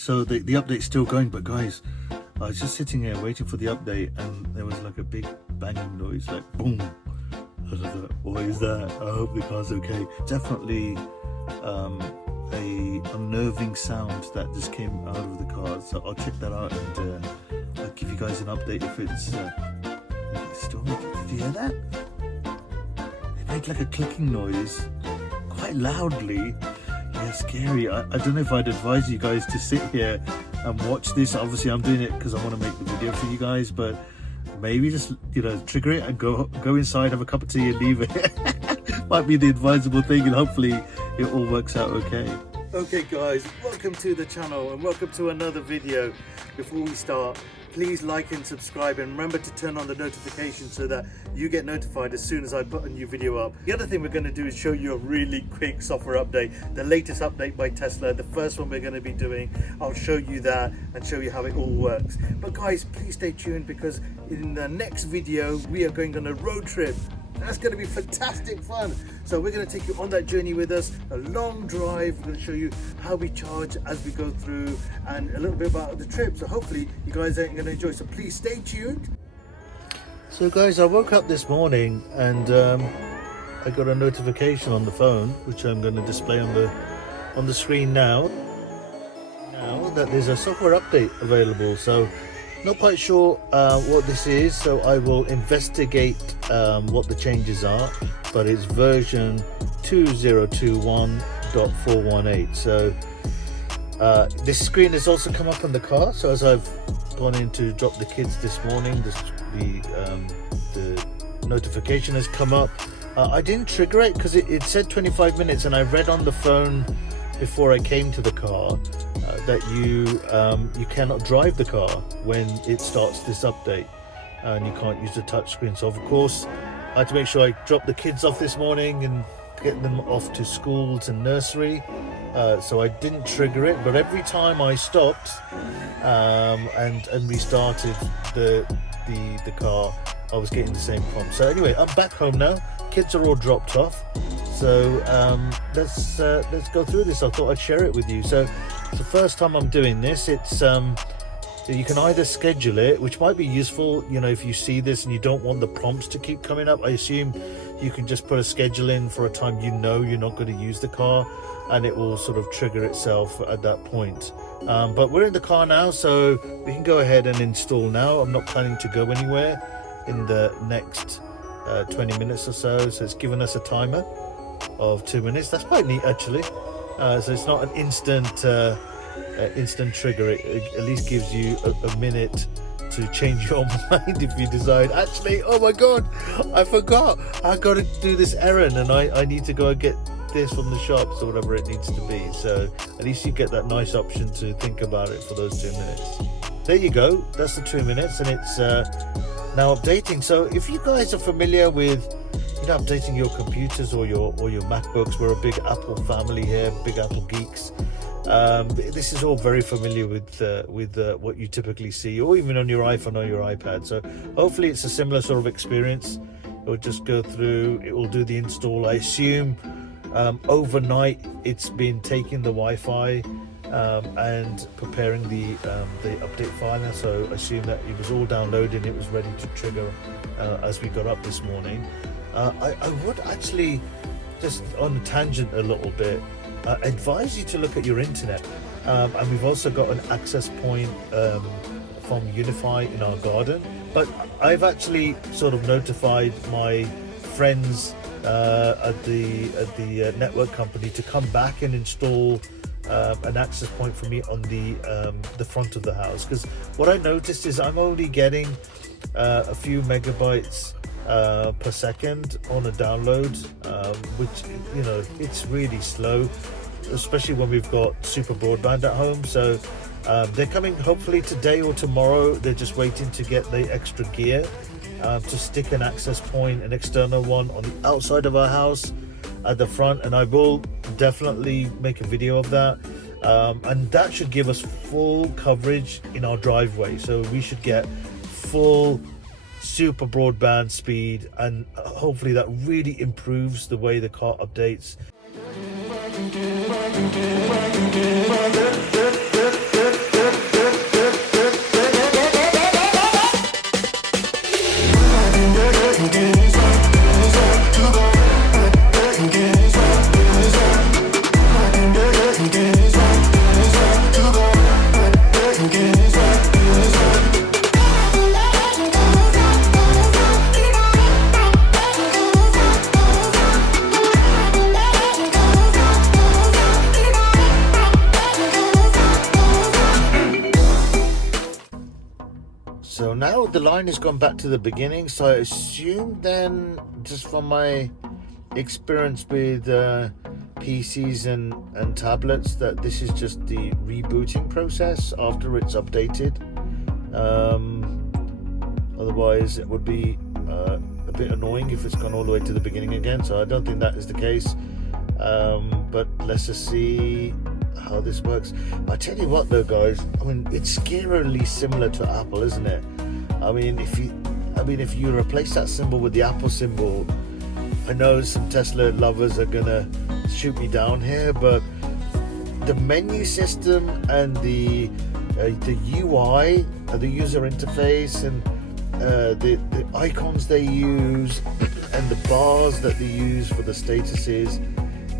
So the update's still going, but guys, I was just sitting here waiting for the update, and there was like a big banging noise, like boom. I was like, what is that? I hope the car's okay. Definitely a unnerving sound that just came out of the car. So I'll check that out and I'll give you guys an update if it's still making. Did you hear that? It made like a clicking noise, quite loudly. Yeah, scary. I don't know if I'd advise you guys to sit here and watch this. Obviously I'm doing it because I want to make the video for you guys, but maybe just, you know, trigger it and go inside, have a cup of tea and leave it. Might be the advisable thing, and hopefully it all works out okay. Okay guys, welcome to the channel and welcome to another video. Before we start, please like and subscribe, and remember to turn on the notifications so that you get notified as soon as I put a new video up. The other thing we're going to do is show you a really quick software update, the latest update by Tesla, the first one we're going to be doing. I'll show you that and show you how it all works. But guys, please stay tuned, because in the next video we are going on a road trip. That's going to be fantastic fun. So we're going to take you on that journey with us, a long drive. We're going to show you how we charge as we go through and a little bit about the trip. So hopefully you guys are going to enjoy. So please stay tuned. So guys, I woke up this morning and I got a notification on the phone, which I'm going to display on the screen now that there's a software update available. So not quite sure what this is, so I will investigate what the changes are, but it's version 2021.418. So this screen has also come up on the car. So as I've gone in to drop the kids this morning, the notification has come up. I didn't trigger it because it said 25 minutes, and I read on the phone before I came to the car that you cannot drive the car when it starts this update, and you can't use the touchscreen. So of course I had to make sure I dropped the kids off this morning and get them off to schools and nursery, so I didn't trigger it. But every time I stopped and restarted the car, I was getting the same prompt. So anyway, I'm back home now, kids are all dropped off, so let's go through this. I thought I'd share it with you. So it's the first time I'm doing this. It's you can either schedule it, which might be useful, you know, if you see this and you don't want the prompts to keep coming up. I assume you can just put a schedule in for a time you know you're not going to use the car, and it will sort of trigger itself at that point. But we're in the car now, so we can go ahead and install now. I'm not planning to go anywhere in the next 20 minutes or so. So it's given us a timer of 2 minutes. That's quite neat actually. So it's not an instant trigger. It at least gives you a minute to change your mind if you decide, actually, oh my god, I forgot, I got to do this errand and I need to go and get this from the shops or whatever it needs to be. So at least you get that nice option to think about it for those 2 minutes. There you go, that's the 2 minutes, and it's now updating. So if you guys are familiar with, you know, updating your computers or your MacBooks, we're a big Apple family here, big Apple geeks. This is all very familiar with what you typically see, or even on your iPhone or your iPad. So hopefully it's a similar sort of experience. It'll just go through, it will do the install. I assume overnight it's been taking the Wi-Fi and preparing the update file. So I assume that it was all downloaded and it was ready to trigger as we got up this morning. I would actually, just on a tangent a little bit, advise you to look at your internet, and we've also got an access point from Unify in our garden. But I've actually sort of notified my friends at the network company to come back and install an access point for me on the front of the house, because what I noticed is I'm only getting a few megabytes per second on a download, which, you know, it's really slow, especially when we've got super broadband at home. So they're coming hopefully today or tomorrow. They're just waiting to get the extra gear to stick an access point, an external one, on the outside of our house at the front, and I will definitely make a video of that. And that should give us full coverage in our driveway, so we should get full super broadband speed, and hopefully that really improves the way the car updates. So now the line has gone back to the beginning, so I assume then, just from my experience with PCs and tablets, that this is just the rebooting process after it's updated. Otherwise it would be a bit annoying if it's gone all the way to the beginning again, so I don't think that is the case. But let's just see how this works. I tell you what though, guys, I mean, it's scarily similar to Apple, isn't it? I mean, if you replace that symbol with the Apple symbol, I know some Tesla lovers are gonna shoot me down here, but the menu system and the UI, the user interface, and the icons they use and the bars that they use for the statuses,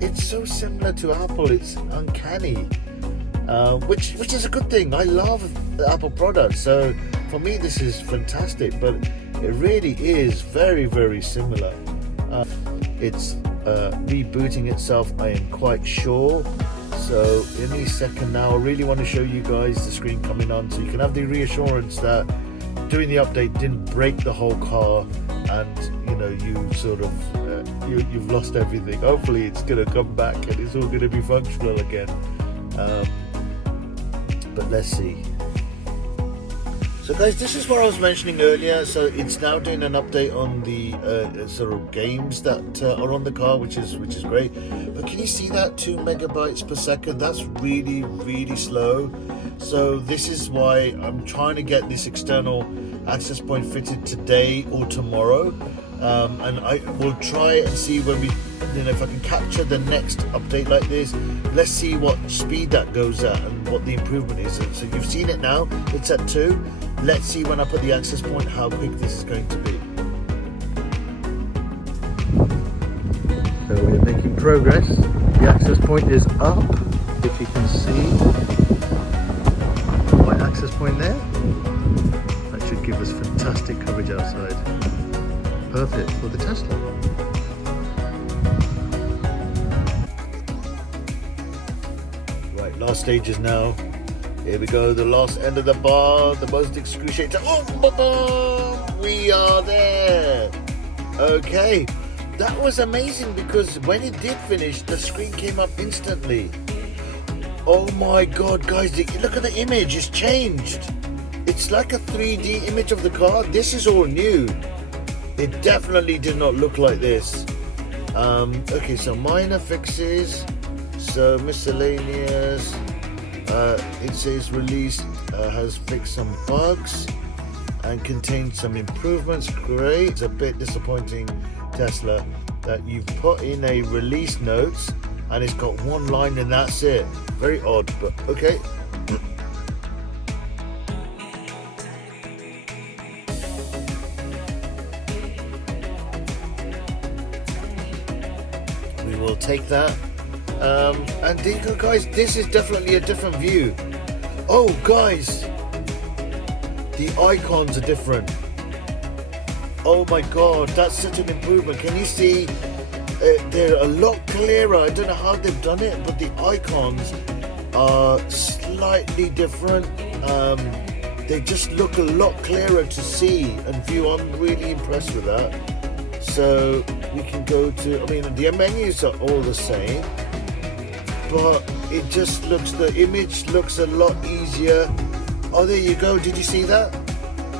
it's so similar to Apple. It's uncanny, which is a good thing. I love the Apple products, so for me this is fantastic. But it really is very, very similar. It's rebooting itself, I am quite sure. So any second now, I really want to show you guys the screen coming on, so you can have the reassurance that doing the update didn't break the whole car, and you sort of you've lost everything. Hopefully it's going to come back and it's all going to be functional again. But let's see. So guys, this is what I was mentioning earlier. So it's now doing an update on the sort of games that are on the car, which is great. But can you see that 2 megabytes per second? That's really, really slow. So this is why I'm trying to get this external access point fitted today or tomorrow. And I will try and see when we, if I can capture the next update like this. Let's see what speed that goes at and what the improvement is. So you've seen it now, it's at 2. Let's see when I put the access point how quick this is going to be. So we're making progress. The access point is up. If you can see my access point there, that should give us fantastic coverage outside. Perfect for the Tesla. Right, last stages now. Here we go, the last end of the bar, the most excruciating. Oh, we are there. Okay, that was amazing because when it did finish, the screen came up instantly. Oh my God, guys, look at the image, it's changed. It's like a 3D image of the car. This is all new. It definitely did not look like this. Okay, so minor fixes. So miscellaneous. It says release has fixed some bugs and contains some improvements. Great. It's a bit disappointing, Tesla, that you've put in a release notes and it's got one line and that's it. Very odd, but okay. We will take that. And there you go, guys, this is definitely a different view. Oh guys, the icons are different. Oh my God, that's such an improvement. Can you see they're a lot clearer? I don't know how they've done it, but the icons are slightly different. They just look a lot clearer to see and view. I'm really impressed with that. So we can go to, the menus are all the same, but it just looks, the image looks a lot easier. Oh, there you go. Did you see that?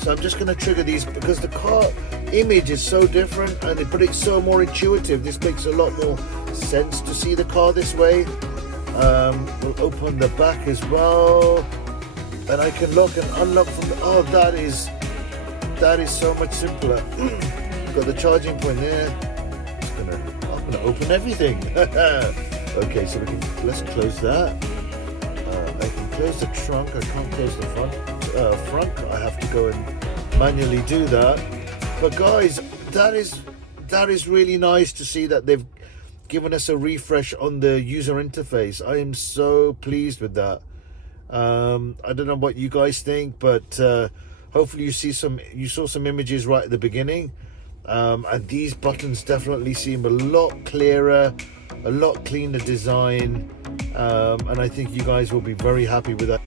So I'm just going to trigger these because the car image is so different, but it's so more intuitive. This makes a lot more sense to see the car this way. We'll open the back as well, and I can lock and unlock from the, oh, that is so much simpler. Got the charging point there. I'm gonna open everything. Okay, so let's close that. I can close the trunk. I can't close the front. I have to go and manually do that. But guys, that is really nice to see that they've given us a refresh on the user interface. I am so pleased with that. I don't know what you guys think, but hopefully you saw some images right at the beginning. And these buttons definitely seem a lot clearer, a lot cleaner design, and I think you guys will be very happy with that.